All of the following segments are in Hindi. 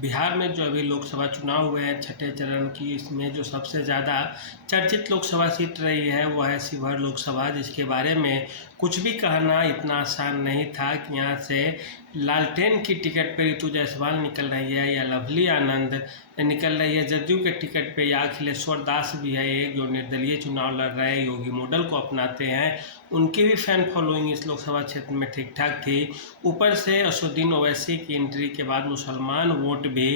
बिहार में जो अभी लोकसभा चुनाव हुए हैं छठे चरण की, इसमें जो सबसे ज़्यादा चर्चित लोकसभा सीट रही है वो है शिवहर लोकसभा, जिसके बारे में कुछ भी कहना इतना आसान नहीं था कि यहाँ से लालटेन की टिकट पे रितु जायसवाल निकल रही है या लवली आनंद निकल रही है, जदयू के टिकट पे या अखिलेश्वर दास भी है एक जो निर्दलीय चुनाव लड़ रहे हैं, योगी मॉडल को अपनाते हैं। उनकी भी फैन फॉलोइंग इस लोकसभा क्षेत्र में ठीक ठाक थी। ऊपर से असदुद्दीन ओवैसी की एंट्री के बाद मुसलमान वोट भी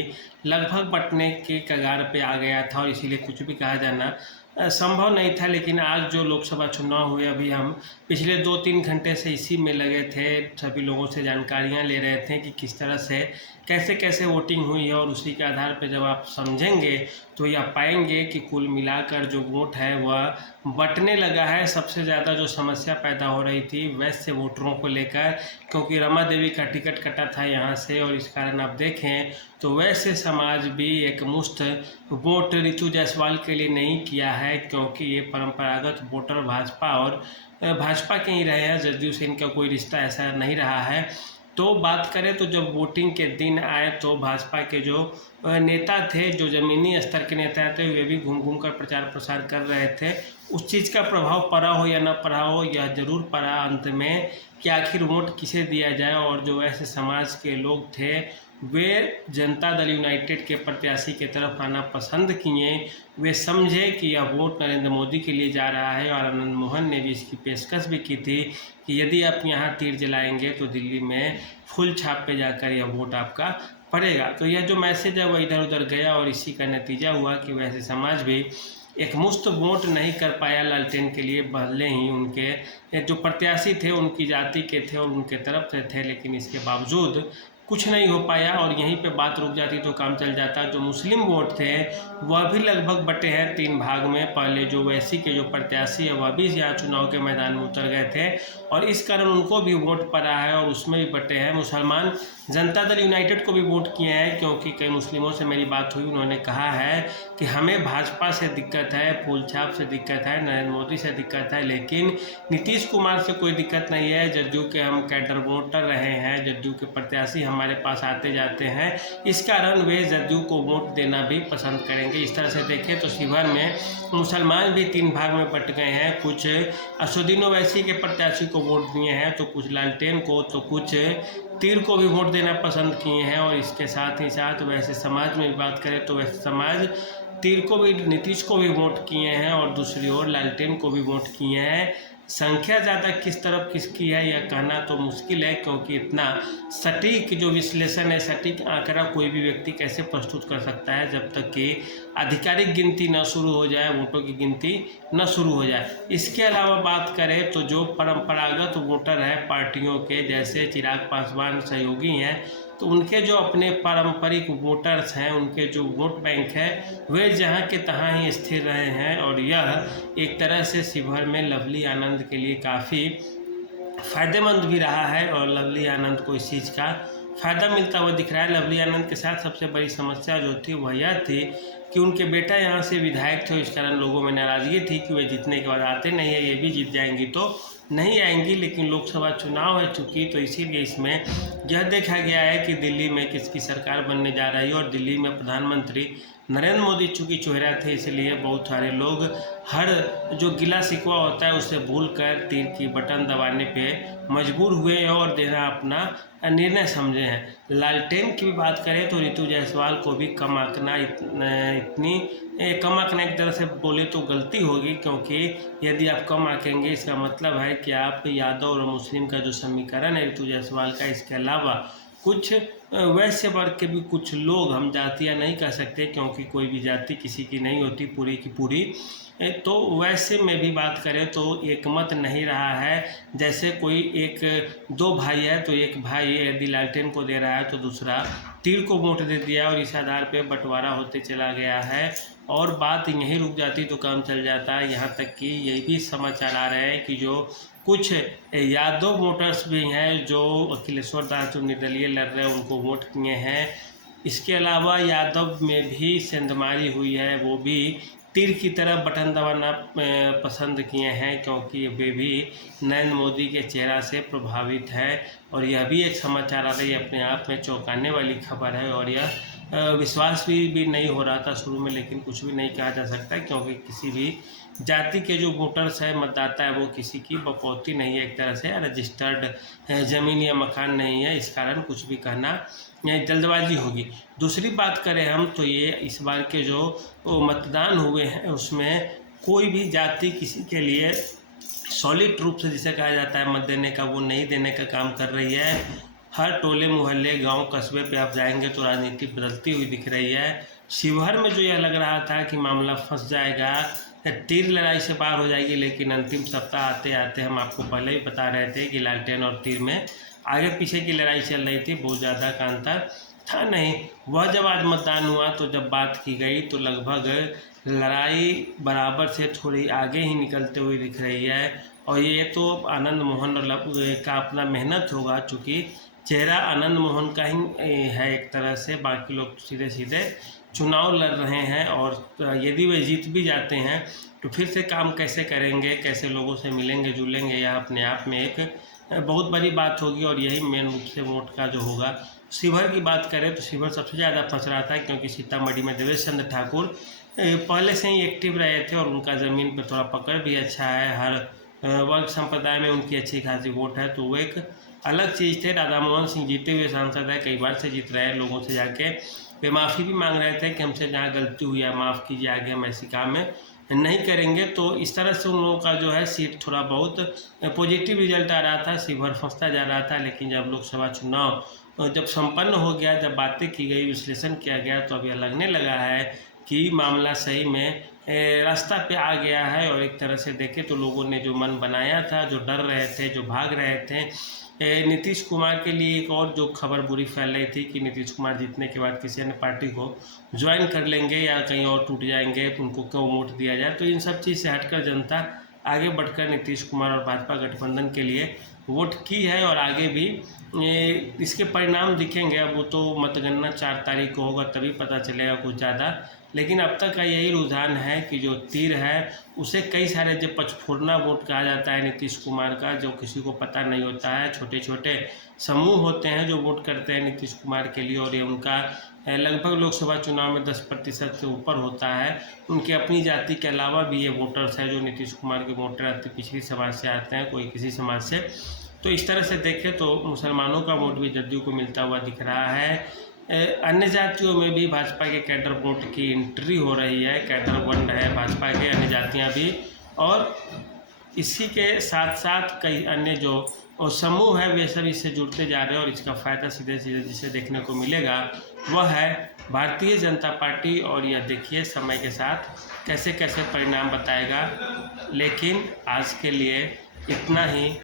लगभग बंटने के कगार पे आ गया था और इसीलिए कुछ भी कहा जाना संभव नहीं था। लेकिन आज जो लोकसभा चुनाव हुए, अभी हम पिछले 2-3 घंटे से इसी में लगे थे, सभी लोगों से जानकारियां ले रहे थे कि किस तरह से कैसे कैसे वोटिंग हुई है, और उसी के आधार पर जब आप समझेंगे तो यह पाएंगे कि कुल मिलाकर जो वोट है वह बंटने लगा है। सबसे ज़्यादा जो समस्या पैदा हो रही थी वैश्य वोटरों को लेकर, क्योंकि रमा देवी का टिकट कटा था यहाँ से, और इस कारण आप देखें तो वैश्य समाज भी एक मुश्त वोट रितु जायसवाल के लिए नहीं किया है, क्योंकि ये परंपरागत वोटर भाजपा के ही रहे हैं, जदयू से इनका कोई रिश्ता ऐसा नहीं रहा है। तो बात करें तो जब वोटिंग के दिन आए तो भाजपा के जो नेता थे, जो ज़मीनी स्तर के नेता थे, वे भी घूम घूम कर प्रचार प्रसार कर रहे थे। उस चीज़ का प्रभाव पड़ा हो या न पड़ा हो, यह जरूर पड़ा अंत में कि आखिर वोट किसे दिया जाए। और जो ऐसे समाज के लोग थे वे जनता दल यूनाइटेड के प्रत्याशी की तरफ आना पसंद किए। वे समझे कि यह वोट नरेंद्र मोदी के लिए जा रहा है, और आनंद मोहन ने भी इसकी पेशकश भी की थी कि यदि आप यहाँ तीर जलाएंगे तो दिल्ली में फुल छाप पे जाकर यह वोट आपका पड़ेगा। तो यह जो मैसेज है वह इधर उधर गया, और इसी का नतीजा हुआ कि वैसे समाज भी एक मुश्त वोट नहीं कर पाया लालटेन के लिए, भले ही उनके जो प्रत्याशी थे उनकी जाति के थे और उनके तरफ से थे, लेकिन इसके बावजूद कुछ नहीं हो पाया। और यहीं पे बात रुक जाती तो काम चल जाता। जो मुस्लिम वोट थे वह भी लगभग बटे हैं 3 भाग में। पहले जो वैसी के जो प्रत्याशी है वह भी यहाँ चुनाव के मैदान में उतर गए थे, और इस कारण उनको भी वोट पड़ा है, और उसमें भी बटे हैं। मुसलमान जनता दल यूनाइटेड को भी वोट किए हैं, क्योंकि कई मुस्लिमों से मेरी बात हुई, उन्होंने कहा है कि हमें भाजपा से दिक्कत है, फूल छाप से दिक्कत है, नरेंद्र मोदी से दिक्कत है, लेकिन नीतीश कुमार से कोई दिक्कत नहीं है। जदयू के हम कैडर वोटर रहे हैं, जदयू के प्रत्याशी हमारे पास आते जाते हैं, इस कारण वे जदयू को वोट देना भी पसंद करेंगे। इस तरह से देखें तो शिवहर में मुसलमान भी 3 भाग में बट गए हैं। कुछ असदुद्दीन ओवैसी के प्रत्याशी को वोट दिए हैं, तो कुछ लालटेन को, तो कुछ तीर को भी वोट देना पसंद किए हैं। और इसके साथ ही साथ वैसे समाज में बात करें तो वैसे समाज तीर को भी, नीतीश को भी वोट किए हैं, और दूसरी ओर लालटेन को भी वोट किए हैं। संख्या ज़्यादा किस तरफ किसकी है यह कहना तो मुश्किल है, क्योंकि इतना सटीक जो विश्लेषण है, सटीक आंकड़ा कोई भी व्यक्ति कैसे प्रस्तुत कर सकता है जब तक कि आधिकारिक गिनती न शुरू हो जाए, वोटों की गिनती न शुरू हो जाए। इसके अलावा बात करें तो जो परंपरागत वोटर है पार्टियों के, जैसे चिराग पासवान सहयोगी हैं, तो उनके जो अपने पारंपरिक वोटर्स हैं, उनके जो वोट बैंक है वे जहाँ के तहाँ ही स्थिर रहे हैं। और यह एक तरह से शिवहर में लवली आनंद के लिए काफ़ी फायदेमंद भी रहा है, और लवली आनंद को इस चीज़ का फ़ायदा मिलता हुआ दिख रहा है। लवली आनंद के साथ सबसे बड़ी समस्या जो थी वह यह थी कि उनके बेटा यहाँ से विधायक थे, इस कारण लोगों में नाराज़गी थी कि वे जीतने के बाद आते नहीं है, ये भी जीत जाएंगी तो नहीं आएंगी। लेकिन लोकसभा चुनाव है चूँकि, तो इसीलिए इसमें यह देखा गया है कि दिल्ली में किसकी सरकार बनने जा रही है, और दिल्ली में प्रधानमंत्री नरेंद्र मोदी चूँकि चेहरा थे, इसलिए बहुत सारे लोग हर जो गिला शिकवा होता है उसे भूलकर तीर की बटन दबाने पे मजबूर हुए और देना अपना निर्णय समझे हैं। लालटेन की भी बात करें तो रितु जायसवाल को भी कम आंकना, कम आंकना एक तरह से बोले तो गलती होगी, क्योंकि यदि आप कम आंकेंगे इसका मतलब है कि आप यादव और मुस्लिम का जो समीकरण है रितु जायसवाल का, इसके अलावा कुछ वैश्य वर्ग के भी कुछ लोग, हम जातियां नहीं कह सकते क्योंकि कोई भी जाति किसी की नहीं होती पूरी की पूरी, तो वैसे में भी बात करें तो एक मत नहीं रहा है। जैसे कोई एक 2 भाई है तो एक भाई यदि लालटेन को दे रहा है तो दूसरा तीर को वोट दे दिया, और इस आधार पे बंटवारा होते चला गया है, और बात यहीं रुक जाती तो काम चल जाता है। यहाँ तक कि यही भी समाचार आ रहे हैं कि जो कुछ यादव वोटर्स भी हैं जो अखिलेश्वर दास जो निर्दलीय लड़ रहे हैं उनको वोट किए हैं। इसके अलावा यादव में भी सेंधमारी हुई है, वो भी तीर की तरह बटन दबाना पसंद किए हैं, क्योंकि वे भी नरेंद्र मोदी के चेहरा से प्रभावित है। और यह भी एक समाचार आ रही है अपने आप में चौंकाने वाली खबर है, और यह विश्वास भी नहीं हो रहा था शुरू में, लेकिन कुछ भी नहीं कहा जा सकता क्योंकि किसी भी जाति के जो वोटर्स है, मतदाता है, वो किसी की बपौती नहीं है, एक तरह से रजिस्टर्ड ज़मीन या मकान नहीं है। इस कारण कुछ भी कहना जल्दबाजी होगी। दूसरी बात करें हम तो ये इस बार के जो मतदान हुए हैं उसमें कोई भी जाति किसी के लिए सॉलिड रूप से जिसे कहा जाता है मत देने का, वो नहीं देने का काम कर रही है। हर टोले मोहल्ले गांव कस्बे पे आप जाएंगे तो राजनीति बदलती हुई दिख रही है। शिवहर में जो यह लग रहा था कि मामला फंस जाएगा, तीर लड़ाई से पार हो जाएगी, लेकिन अंतिम सप्ताह आते आते हम आपको पहले ही बता रहे थे कि लालटेन और तीर में आगे पीछे की लड़ाई चल रही थी, बहुत ज़्यादा का अंतर था नहीं। वह जब आज मतदान हुआ तो जब बात की गई तो लगभग लड़ाई बराबर से थोड़ी आगे ही निकलते हुए दिख रही है। और ये तो आनंद मोहन का अपना मेहनत होगा, चूँकि चेहरा आनंद मोहन का ही है एक तरह से, बाकी लोग सीधे सीधे चुनाव लड़ रहे हैं। और यदि वे जीत भी जाते हैं तो फिर से काम कैसे करेंगे, कैसे लोगों से मिलेंगे जुलेंगे, यह अपने आप में एक बहुत बड़ी बात होगी। और यही मेन रूप से वोट का जो होगा। शिवहर की बात करें तो शिवहर सबसे ज़्यादा फंस रहा था, क्योंकि सीतामढ़ी में देवेश चंद्र ठाकुर पहले से ही एक्टिव रहे थे और उनका ज़मीन पर थोड़ा पकड़ भी अच्छा है। हर वर्ग संप्रदाय में उनकी अच्छी खासी वोट है, तो वो एक अलग चीज़ थे। राधा मोहन सिंह जीते हुए सांसद है, कई बार से जीत रहे हैं, लोगों से जाके वे माफ़ी भी मांग रहे थे कि हमसे जहाँ गलती हुई है माफ़ कीजिए, आगे हम ऐसी काम में नहीं करेंगे। तो इस तरह से उन लोगों का जो है सीट थोड़ा बहुत पॉजिटिव रिजल्ट आ रहा था, शिवहर फंसता जा रहा था। लेकिन जब लोकसभा चुनाव जब संपन्न हो गया, जब बातें की गई, विश्लेषण किया गया, तो अब यह लगने लगा है कि मामला सही में रास्ता पे आ गया है। और एक तरह से देखें तो लोगों ने जो मन बनाया था, जो डर रहे थे, जो भाग रहे थे, नीतीश कुमार के लिए एक और जो खबर बुरी फैल रही थी कि नीतीश कुमार जीतने के बाद किसी अन्य पार्टी को ज्वाइन कर लेंगे या कहीं और टूट जाएंगे, उनको क्यों वोट दिया जाए। तो इन सब चीज़ से हटकर जनता आगे बढ़कर नीतीश कुमार और भाजपा गठबंधन के लिए वोट की है। और आगे भी इसके परिणाम दिखेंगे। अब वो तो मतगणना 4 तारीख को होगा, तभी पता चलेगा कुछ ज़्यादा। लेकिन अब तक का यही रुझान है कि जो तीर है उसे कई सारे जो पचफोरना वोट कहा जाता है नीतीश कुमार का, जो किसी को पता नहीं होता है, छोटे छोटे समूह होते हैं जो वोट करते हैं नीतीश कुमार के लिए। और ये उनका लगभग लोकसभा चुनाव में 10% से ऊपर होता है। उनकी अपनी जाति के अलावा भी ये वोटर्स हैं जो नीतीश कुमार के वोटर अति पिछड़ी समाज से आते हैं, कोई किसी समाज से। तो इस तरह से देखें तो मुसलमानों का वोट भी जदयू को मिलता हुआ दिख रहा है। अन्य जातियों में भी भाजपा के कैडर वोट की एंट्री हो रही है, कैडर बन रहे हैं भाजपा के अन्य जातियां भी। और इसी के साथ साथ कई अन्य जो समूह है वे सब इससे जुड़ते जा रहे हैं। और इसका फ़ायदा सीधे सीधे जिसे देखने को मिलेगा वह है भारतीय जनता पार्टी। और यह देखिए समय के साथ कैसे कैसे परिणाम बताएगा। लेकिन आज के लिए इतना ही।